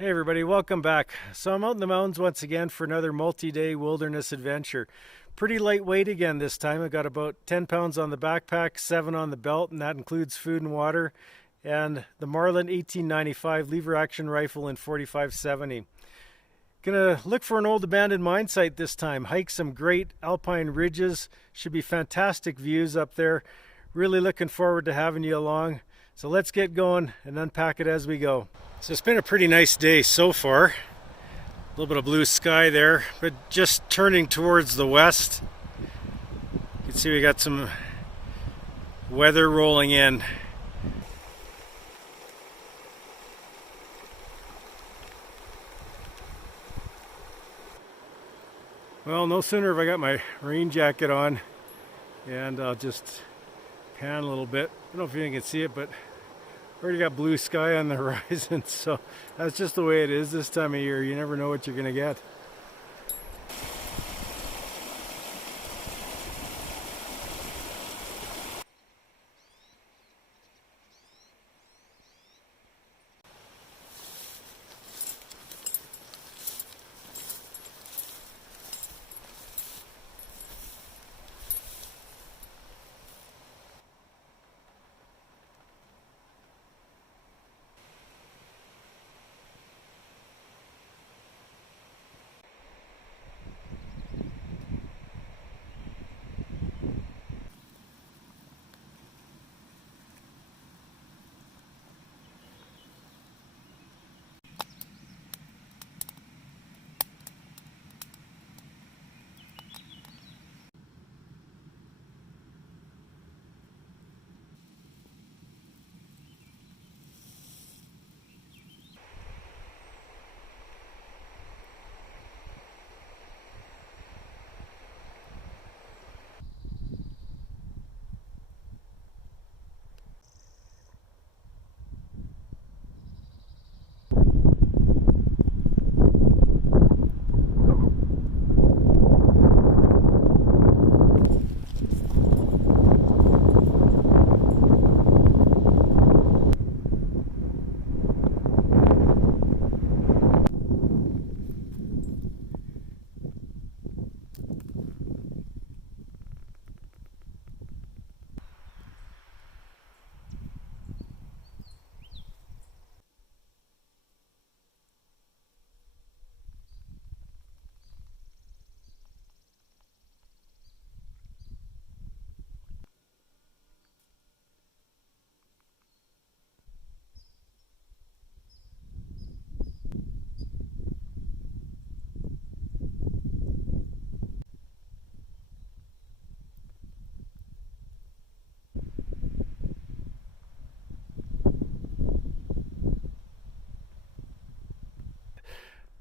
Hey everybody, welcome back. So I'm out in the mountains once again for another multi-day wilderness adventure. Pretty lightweight again this time. I got about 10 pounds on the backpack, 7 on the belt, and that includes food and water, and the Marlin 1895 lever action rifle in 4570. Gonna look for an old abandoned mine site this time, hike some great alpine ridges, should be fantastic views up there. Really looking forward to having you along. So let's get going and unpack it as we go. So it's been a pretty nice day so far. A little bit of blue sky there, but just turning towards the west. You can see we got some weather rolling in. Well, no sooner have I got my rain jacket on, and I'll just pan a little bit. I don't know if you can see it, but already got blue sky on the horizon, so that's just the way it is this time of year. You never know what you're going to get.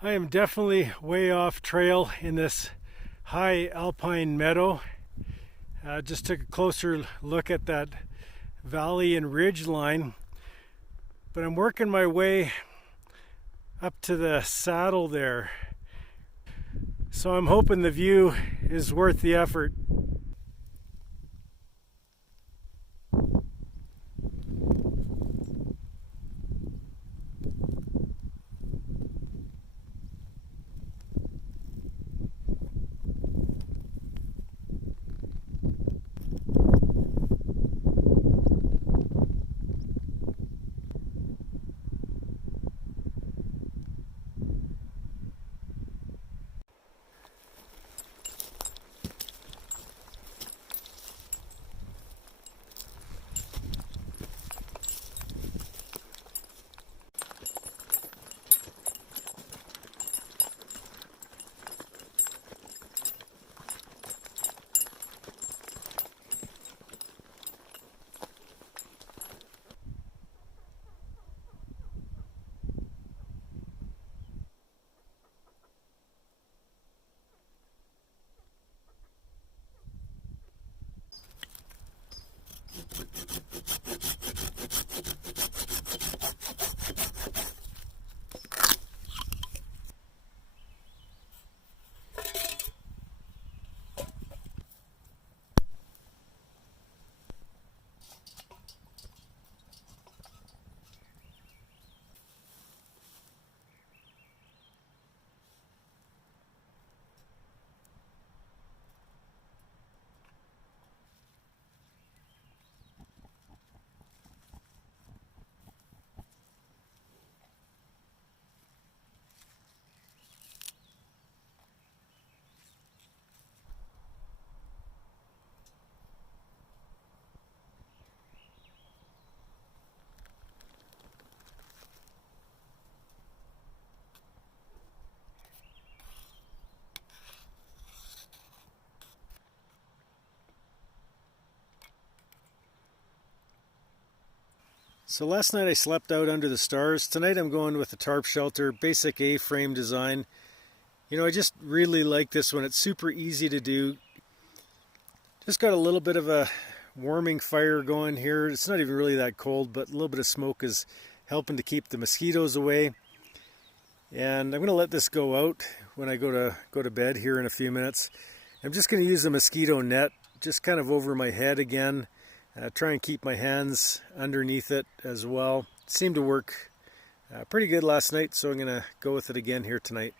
I am definitely way off trail in this high alpine meadow. Just took a closer look at that valley and ridge line, but I'm working my way up to the saddle there. So I'm hoping the view is worth the effort. So last night I slept out under the stars. Tonight I'm going with the tarp shelter, basic A-frame design. You know, I just really like this one. It's super easy to do. Just got a little bit of a warming fire going here. It's not even really that cold, but a little bit of smoke is helping to keep the mosquitoes away. And I'm going to let this go out when I go to bed here in a few minutes. I'm just going to use a mosquito net just kind of over my head again. Try and keep my hands underneath it as well. It seemed to work pretty good last night, so I'm going to go with it again here tonight.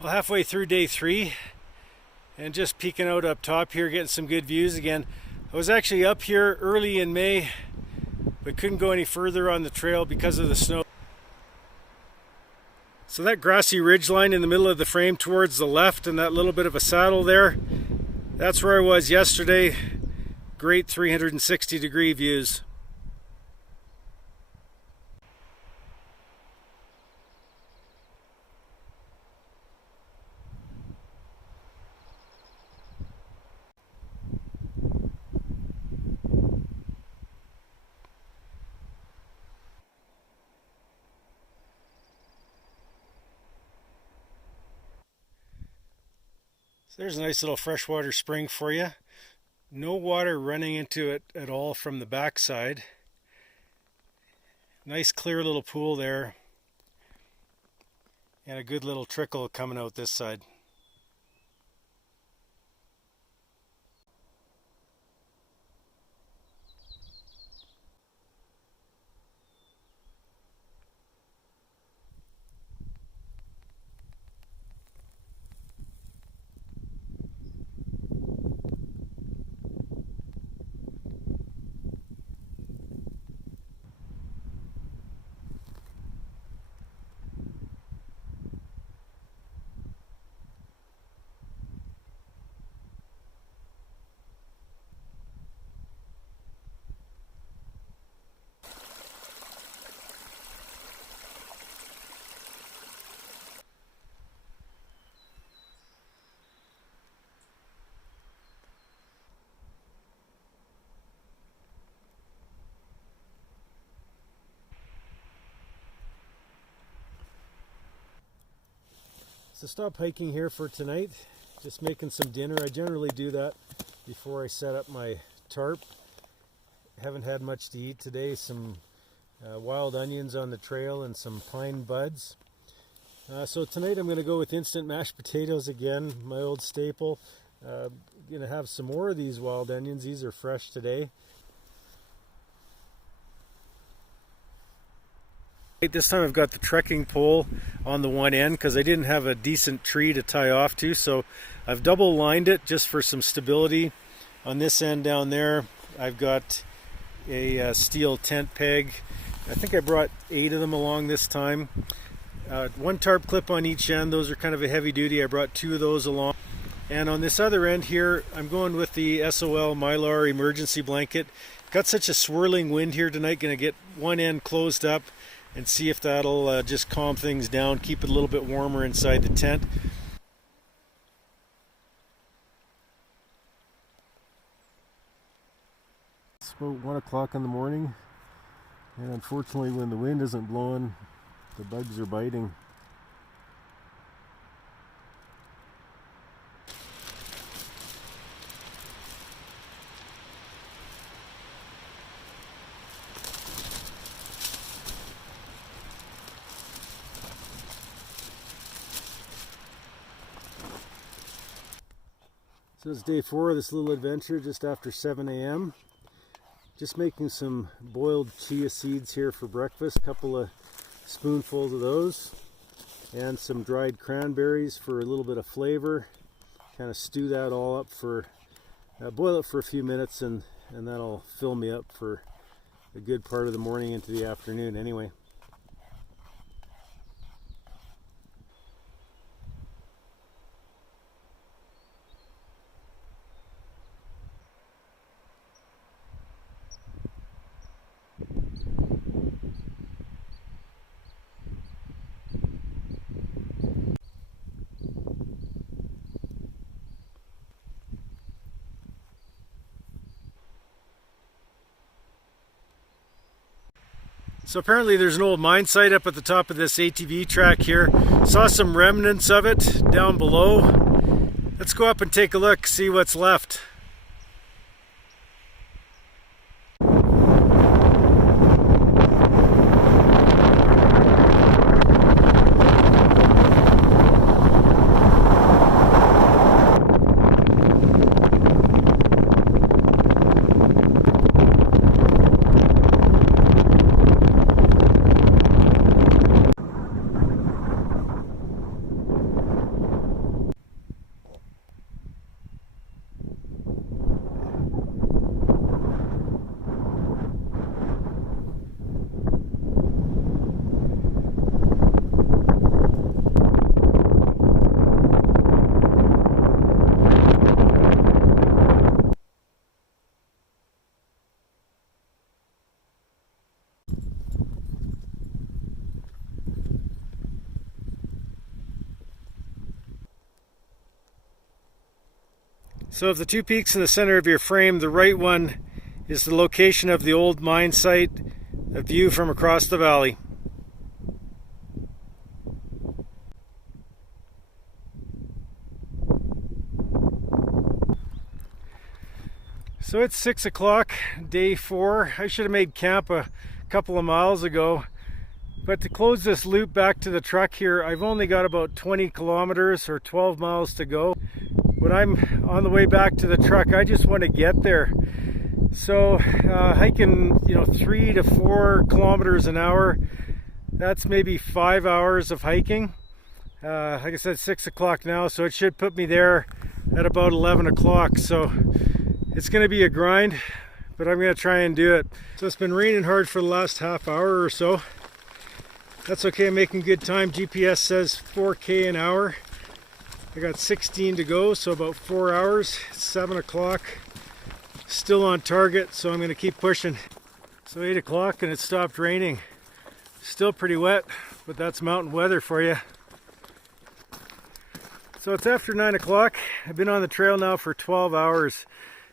Well, halfway through day 3 and just peeking out up top here, getting some good views again. I was actually up here early in May, but couldn't go any further on the trail because of the snow. So that grassy ridge line in the middle of the frame towards the left and that little bit of a saddle there, that's where I was yesterday. Great 360-degree views. So there's a nice little freshwater spring for you. No water running into it at all from the backside. Nice clear little pool there. And a good little trickle coming out this side. So stop hiking here for tonight. Just making some dinner. I generally do that before I set up my tarp. Haven't had much to eat today. Some wild onions on the trail and some pine buds. So tonight I'm going to go with instant mashed potatoes again, my old staple. Going to have some more of these wild onions. These are fresh today. This time I've got the trekking pole on the one end because I didn't have a decent tree to tie off to, so I've double lined it just for some stability. On this end down there I've got a steel tent peg. I think I brought 8 of them along this time. One tarp clip on each end. Those are kind of a heavy duty. I brought 2 of those along. And on this other end here I'm going with the SOL Mylar emergency blanket. Got such a swirling wind here tonight, going to get one end closed up and see if that'll just calm things down, keep it a little bit warmer inside the tent. It's about 1 o'clock in the morning, and unfortunately when the wind isn't blowing, the bugs are biting. So it's day 4 of this little adventure, just after 7 a.m. Just making some boiled chia seeds here for breakfast, a couple of spoonfuls of those, and some dried cranberries for a little bit of flavor. Kind of stew that all up for, boil it for a few minutes, and that'll fill me up for a good part of the morning into the afternoon anyway. So apparently there's an old mine site up at the top of this ATV track here. Saw some remnants of it down below. Let's go up and take a look, see what's left. So of the two peaks in the center of your frame, the right one is the location of the old mine site, a view from across the valley. So it's 6 o'clock, day 4. I should have made camp a couple of miles ago. But to close this loop back to the truck here, I've only got about 20 kilometers or 12 miles to go. When I'm on the way back to the truck, I just want to get there. So hiking, 3 to 4 kilometers an hour, that's maybe 5 hours of hiking. Like I said, 6 o'clock now, so it should put me there at about 11 o'clock. So it's going to be a grind, but I'm going to try and do it. So it's been raining hard for the last half hour or so. That's okay, I'm making good time. GPS says 4K an hour. I got 16 to go, so about 4 hours. It's 7 o'clock. Still on target, so I'm going to keep pushing. So 8 o'clock and it stopped raining. Still pretty wet, but that's mountain weather for you. So it's after 9 o'clock. I've been on the trail now for 12 hours.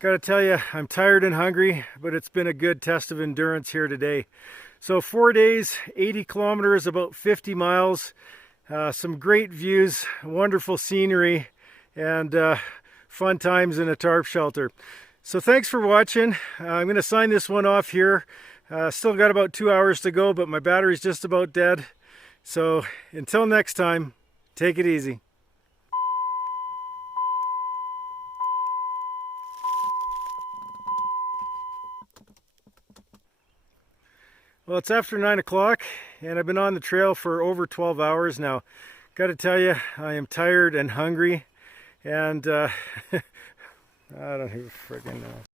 Gotta tell you, I'm tired and hungry, but it's been a good test of endurance here today. So 4 days, 80 kilometers, about 50 miles. Some great views, wonderful scenery, and fun times in a tarp shelter. So thanks for watching. I'm going to sign this one off here. Still got about 2 hours to go, but my battery's just about dead. So until next time, take it easy. Well, it's after 9 o'clock and I've been on the trail for over 12 hours now. Got to tell you, I am tired and hungry, and I don't even friggin' know.